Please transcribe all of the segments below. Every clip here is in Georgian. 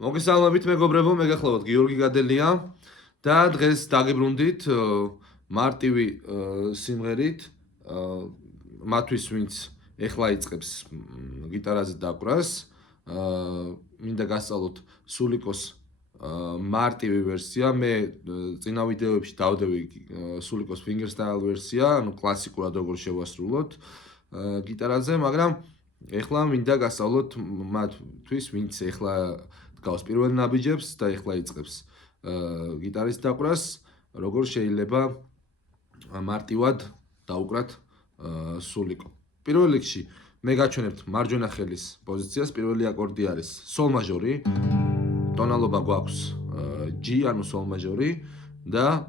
მოგესალმებით მეგობრებო, მე გახლავთ გიორგი გადელია და დღეს დაგიბრუნდით მარტივი სიმღერით მათვის ვინც ეხლა იწყებს გიტარაზე დაკვრას მინდა გასწავლოთ სულიკოს მარტივი ვერსია მე წინა ვიდეოებში დავდევი სულიკოს fingerstyle ვერსია, ანუ კლასიკურად როგორ შევასრულოთ გიტარაზე, მაგრამ ეხლა მინდა გასწავლოთ მათთვის ვინც ეხლა გავს პირველ ნაბიჯებს და ეხლა იწყებს გიტარის დაკვრას, როგორ შეიძლება მარტივად დაუკრათ სულიკო. პირველ რიგში მე გაჩვენებთ მარჯვენა ხელის პოზიციას, პირველი აკორდი არის სოლ მაჟორი, ტონალობა გვაქვს G, ანუ სოლ მაჟორი და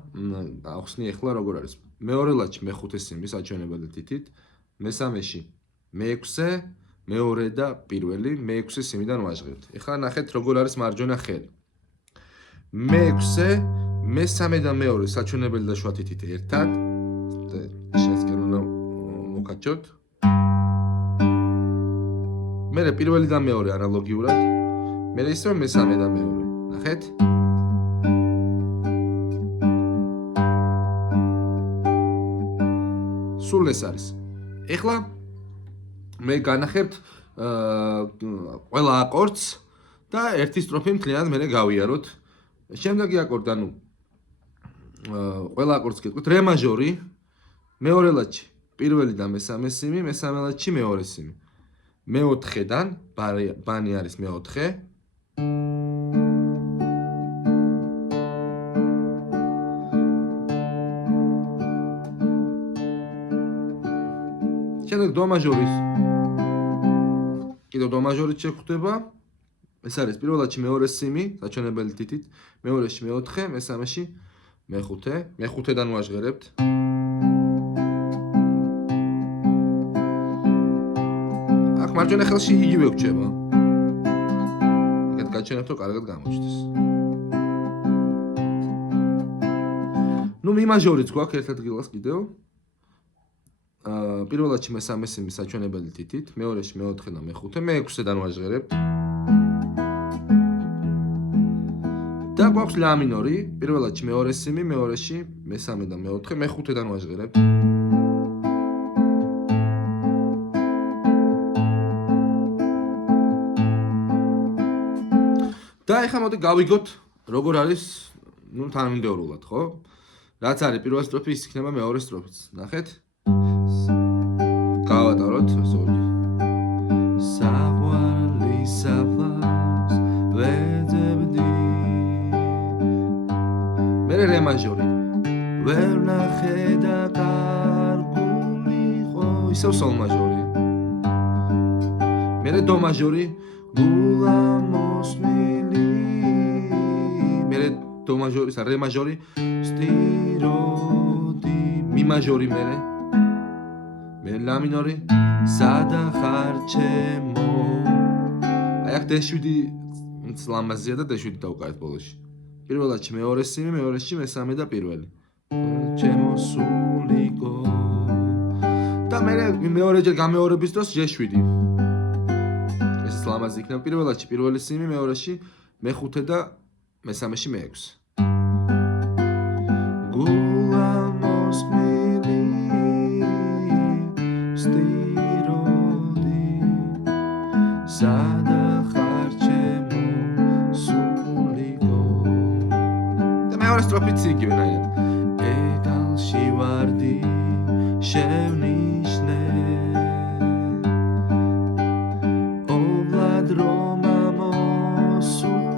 ახსნი ეხლა როგორ არის. მეორე ლაჩი მეხუთე სიმი საჩვენებელი თითით, მესამეში მეექვსე, მეორე და პირველი მეექვსე სიმიდან ვაჟღერთ. ეხლა ნახეთ როგორ არის მარჯვენა ხელი. მეექვსე, მესამე და მეორე საჩვენებელი და შუა თითით ერთად. შესკენ უნდა მოვკაჩოთ. მერე პირველი და მეორე ანალოგიურად. მერე ისევ მესამე და მეორე. ნახეთ? სულ ეს არის. ეხლა მე განახებთ ყველა აკორდს და ერთი სტროფი მთლიანად მე გავიაროთ. შემდეგი აკორდი, ანუ ყველა აკორდს გეტყვით, რე მაჟორი, მეორე ლაჩი, პირველი და მესამე სიმი, მესამე ლაჩი, მეორე სიმი. მეოთხედან ბანი არის მეოთხე. შემდეგ დო მაჟორის კიდევ დო მაჟორით შეხვდება. ეს არის პირველ ლაჩი მეორე სიმი, საჩვენებელი თითით, მეორეში მეოთხე, მესამეში მეხუთე, მეხუთედან ვაჟღერებთ. აქ მარჯვენა ხელში იგივე გვჭება. ეგეთ გაჩვენებთ, რომ კარგად გამოჩნდეს. ნუ մի მაჟორიც გვაქვს ერთ ადგილას კიდევ. პირველ ლაჩი მესამე სიმი საჩვენებელი თითით, მეორეში მეოთხე და მეხუთე, მეექვსედან ვაჟღერებთ. და გვაქვს ლა მინორი, პირველ ლაჩი მეორე სიმი, მეორეში მესამე და მეოთხე, მეხუთედან ვაჟღერებთ. და ეხლა მოდი გავიგოთ როგორ არის, ნუ თანმიმდევრულად, ხო? რაც არის პირველი სტროფი, ის იქნება მეორე სტროფიც. ნახეთ? გავატაროთ ზოგი. საყვარელი საფლავს ვეძებდი. მერე რე მაჟორი. ვერ ნახე და კარგულიყო, ისევ სოლ მაჟორი. მერე დო მაჟორი, გულა მოსმილი. მერე დო მაჟორი, რე მაჟორი, სტიროდი, մի მაჟორი მერე. მე ლა მინორი, სადა ხარ ჩემო. აი აქ D7 ლამაზია და D7 დავუკარეთ ბოლოში. პირველ ლაჩი მეორე სიმი, მეორეში მესამე და პირველი. ჩემო სულიკო. და მე მეორეჯერ გამეორების დროს G7. ეს ლამაზი იქნება. პირველ ლაჩი პირველი სიმი, მეორეში მეხუთე და მესამეში მეექვსე. გულა მოსმილი სტიროდი სადა ხარ ჩემო სულიკო. და მეორე სტროფიც იგივე ნაირად. ედალში ვარდი შევნიშნე ოვლად რომ ამოსულიყო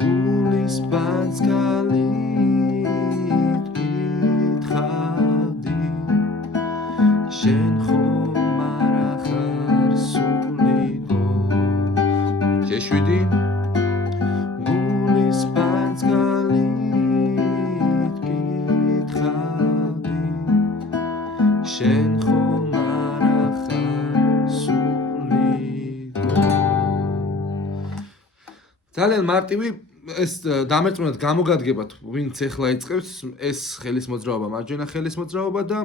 გულის ბანძგალი შენ ხომ არა ხარ სულიკო. G7 გულის ბანძგალით გითხავდი შენ ხომ არა ხარ სულიკო. ძალიან მარტივი ეს დამერწმუნდეთ გამოგადგებათ ვინც ეხლა იწყებს ეს ხელის მოძრაობა, მარჯვენა ხელის მოძრაობა და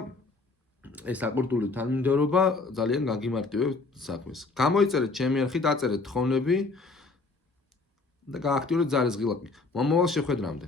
ეს აკურტული თანმიმდევრობა ძალიან გაგიმარტივებთ საქმეს. გამოიწერეთ ჩემი არხი, დაწერეთ თხოვნები და გააქტიურეთ ზარის ღილაკი. მომავალ შეხვედრამდე.